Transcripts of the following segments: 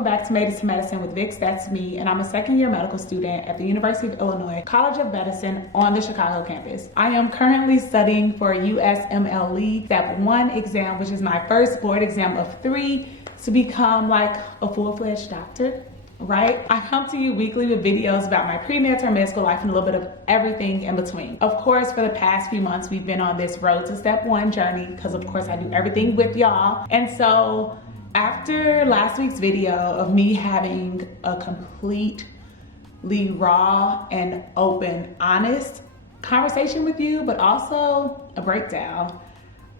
welcome back to Made It to Medicine with Vix, that's me, and I'm a second-year medical student at the University of Illinois College of Medicine on the Chicago campus. I am currently studying for USMLE Step 1 exam, which is my first board exam of 3 to become like a full-fledged doctor, right? I come to you weekly with videos about my pre-med term med school life and a little bit of everything in between. Of course, for the past few months, we've been on this road to Step 1 journey because of course I do everything with y'all. And so after last week's video of me having a completely raw and open, honest conversation with you, but also a breakdown,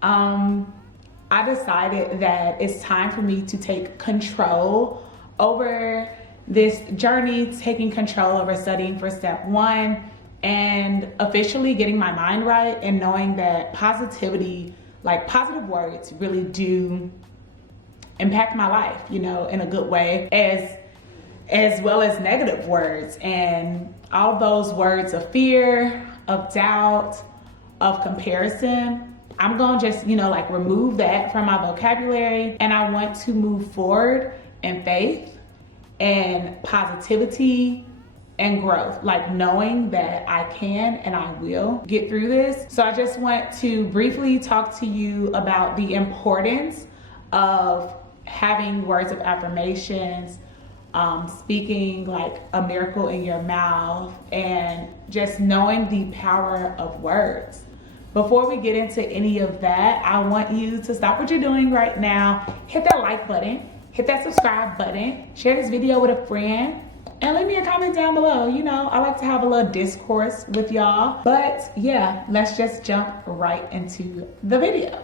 I decided that it's time for me to take control over this journey, taking control over studying for Step 1 and officially getting my mind right and knowing that positivity, like positive words, really do impact my life, you know, in a good way, as well as negative words. And all those words of fear, of doubt, of comparison, I'm gonna just, you know, like remove that from my vocabulary. And I want to move forward in faith and positivity and growth, like knowing that I can and I will get through this. So I just want to briefly talk to you about the importance of having words of affirmations, speaking like a miracle in your mouth, and just knowing the power of words. Before we get into any of that, I want you to stop what you're doing right now, hit that like button, hit that subscribe button, share this video with a friend, and leave me a comment down below. You know, I like to have a little discourse with y'all. But yeah, let's just jump right into the video.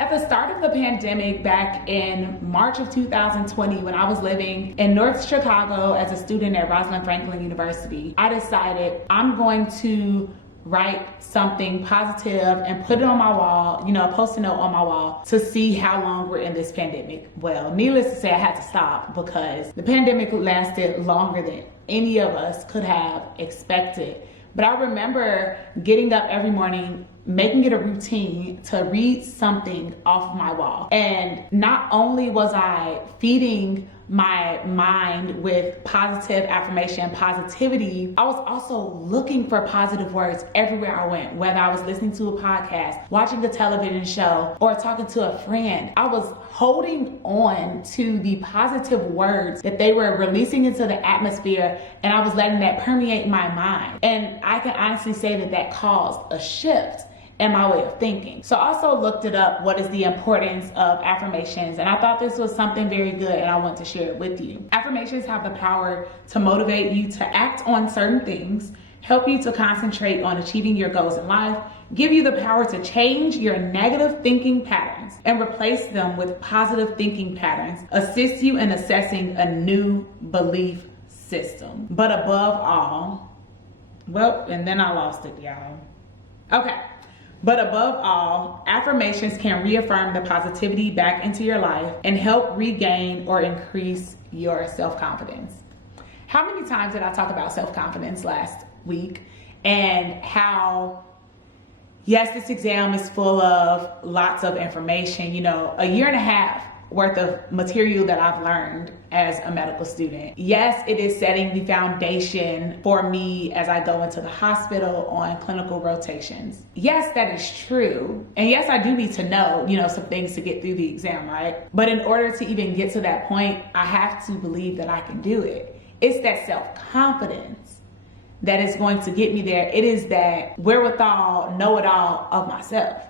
At the start of the pandemic back in March of 2020, when I was living in North Chicago as a student at Rosalind Franklin University, I decided I'm going to write something positive and put it on my wall, you know, a post-it note on my wall to see how long we're in this pandemic. Well, needless to say, I had to stop because the pandemic lasted longer than any of us could have expected. But I remember getting up every morning, making it a routine to read something off of my wall. And not only was I feeding my mind with positive affirmation and positivity, I was also looking for positive words everywhere I went, whether I was listening to a podcast, watching a television show, or talking to a friend. I was holding on to the positive words that they were releasing into the atmosphere, and I was letting that permeate my mind. And I can honestly say that that caused a shift in my way of thinking. So I also looked it up, what is the importance of affirmations, and I thought this was something very good and I want to share it with you. Affirmations have the power to motivate you to act on certain things, help you to concentrate on achieving your goals in life, give you the power to change your negative thinking patterns and replace them with positive thinking patterns, assist you in assessing a new belief system. But above all, well, and then I lost it, y'all. Okay. But above all, affirmations can reaffirm the positivity back into your life and help regain or increase your self-confidence. How many times did I talk about self-confidence last week and how, yes, this exam is full of lots of information, you know, a year and a half worth of material that I've learned as a medical student. Yes, it is setting the foundation for me as I go into the hospital on clinical rotations. Yes, that is true. And yes, I do need to know, you know, some things to get through the exam, right? But in order to even get to that point, I have to believe that I can do it. It's that self-confidence that is going to get me there. It is that wherewithal, know-it-all of myself.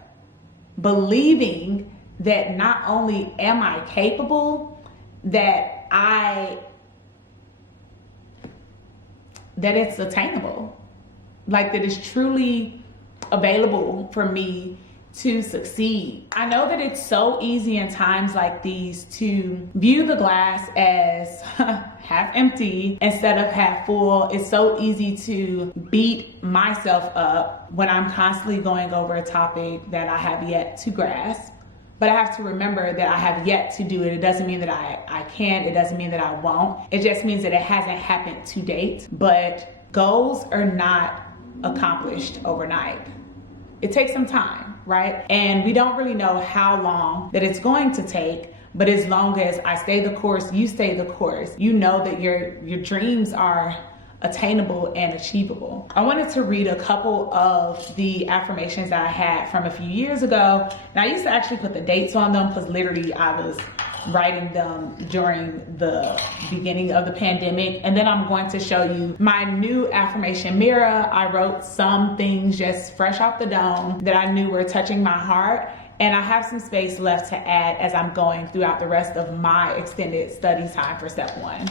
Believing that not only am I capable, that it's attainable, like that it's truly available for me to succeed. I know that it's so easy in times like these to view the glass as half empty instead of half full. It's so easy to beat myself up when I'm constantly going over a topic that I have yet to grasp. But I have to remember that I have yet to do it. It doesn't mean that I can't. It doesn't mean that I won't. It just means that it hasn't happened to date. But goals are not accomplished overnight. It takes some time, right? And we don't really know how long that it's going to take, But as long as I stay the course, you stay the course, you know that your dreams are attainable and achievable. I wanted to read a couple of the affirmations that I had from a few years ago. And I used to actually put the dates on them because literally I was writing them during the beginning of the pandemic. And then I'm going to show you my new affirmation mirror. I wrote some things just fresh off the dome that I knew were touching my heart. And I have some space left to add as I'm going throughout the rest of my extended study time for step 1.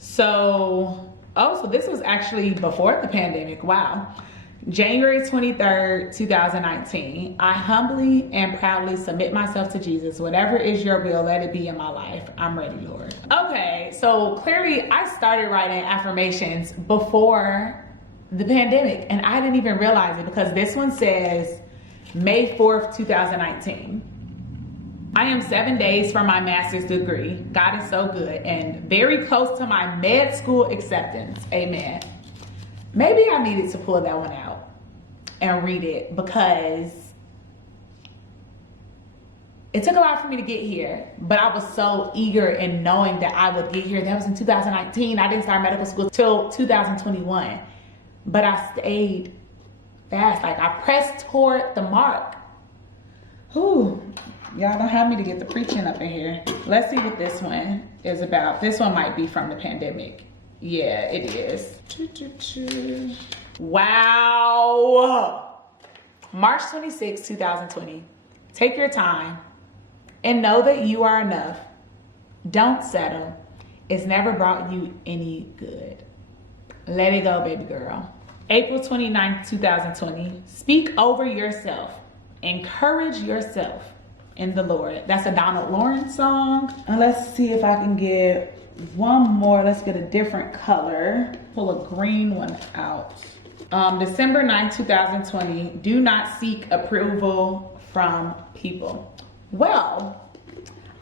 So this was actually before the pandemic. Wow. January 23rd, 2019. I humbly and proudly submit myself to Jesus. Whatever is your will, let it be in my life. I'm ready, Lord. Okay, so clearly I started writing affirmations before the pandemic and I didn't even realize it because this one says May 4th, 2019. I am 7 days from my master's degree. God is so good and very close to my med school acceptance. Amen. Maybe I needed to pull that one out and read it because it took a lot for me to get here, but I was so eager in knowing that I would get here. That was in 2019. I didn't start medical school till 2021, but I stayed fast. Like I pressed toward the mark. Whew. Y'all don't have me to get the preaching up in here. Let's see what this one is about. This one might be from the pandemic. Yeah, it is. Wow. March 26, 2020. Take your time and know that you are enough. Don't settle. It's never brought you any good. Let it go, baby girl. April 29th, 2020. Speak over yourself. Encourage yourself in the Lord. That's a Donald Lawrence song. And let's see if I can get one more. Let's get a different color. Pull a green one out. December 9th, 2020. Do not seek approval from people. Well,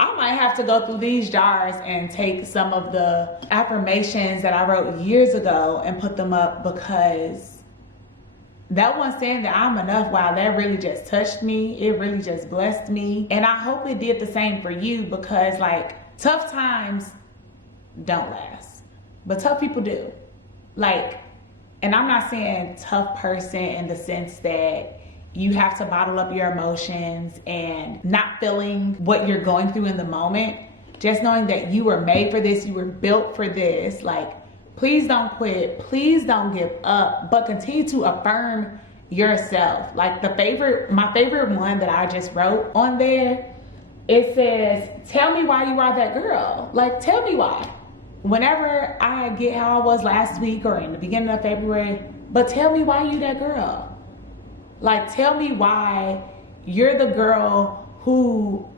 I might have to go through these jars and take some of the affirmations that I wrote years ago and put them up because that one saying that I'm enough, wow, that really just touched me. It really just blessed me. And I hope it did the same for you because like tough times don't last, but tough people do. Like, and I'm not saying tough person in the sense that you have to bottle up your emotions and not feeling what you're going through in the moment. Just knowing that you were made for this, you were built for this. Like, please don't quit. Please don't give up, but continue to affirm yourself. Like my favorite one that I just wrote on there, it says, tell me why you are that girl. Like, tell me why. Whenever I get how I was last week or in the beginning of February, but tell me why you that girl. Like, tell me why you're the girl who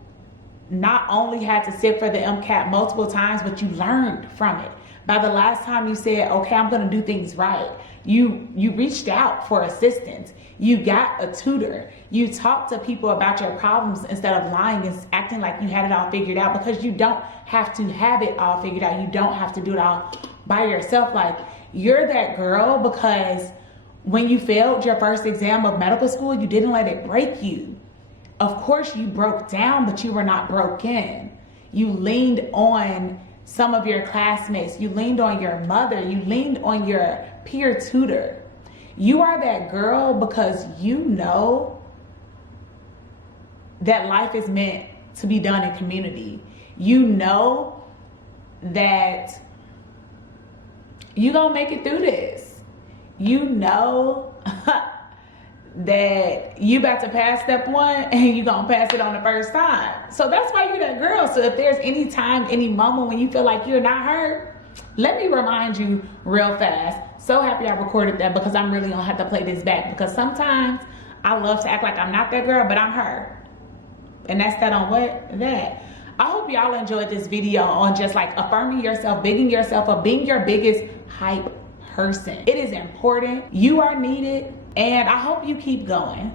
not only had to sit for the MCAT multiple times, but you learned from it. By the last time you said, okay, I'm gonna do things right, you reached out for assistance. You got a tutor. You talked to people about your problems instead of lying and acting like you had it all figured out, because you don't have to have it all figured out. You don't have to do it all by yourself. Like, you're that girl because when you failed your first exam of medical school, you didn't let it break you. Of course you broke down, but you were not broken. You leaned on some of your classmates. You leaned on your mother. You leaned on your peer tutor. You are that girl because you know that life is meant to be done in community. You know that you gonna make it through this. You know that you about to pass step one and you gonna pass it on the first time. So that's why you're that girl. So if there's any time, any moment when you feel like you're not heard, let me remind you real fast. So happy I recorded that, because I'm really gonna have to play this back, because sometimes I love to act like I'm not that girl, but I'm her. And that's that on what? That. I hope y'all enjoyed this video on just like affirming yourself, bigging yourself up, being your biggest hype person. It is important. You are needed. And I hope you keep going.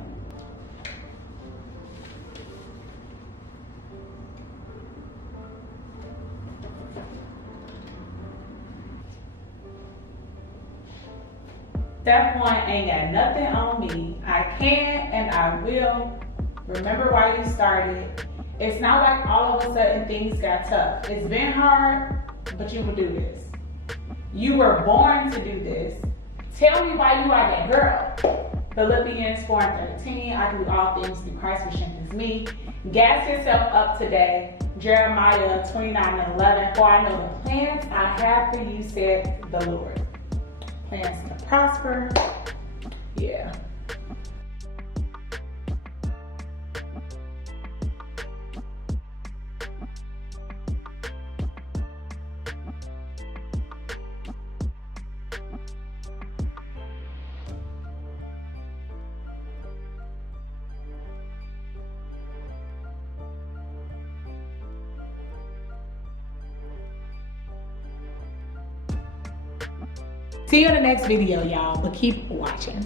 Step one ain't got nothing on me. I can and I will. Remember why you started. It's not like all of a sudden things got tough. It's been hard, but you will do this. You were born to do this. Tell me why you are that girl. Philippians 4:13, I can do all things through Christ who strengthens me. Gas yourself up today. Jeremiah 29:11, for I know the plans I have for you, said the Lord. Plans to prosper. Yeah. See you in the next video, y'all, but keep watching.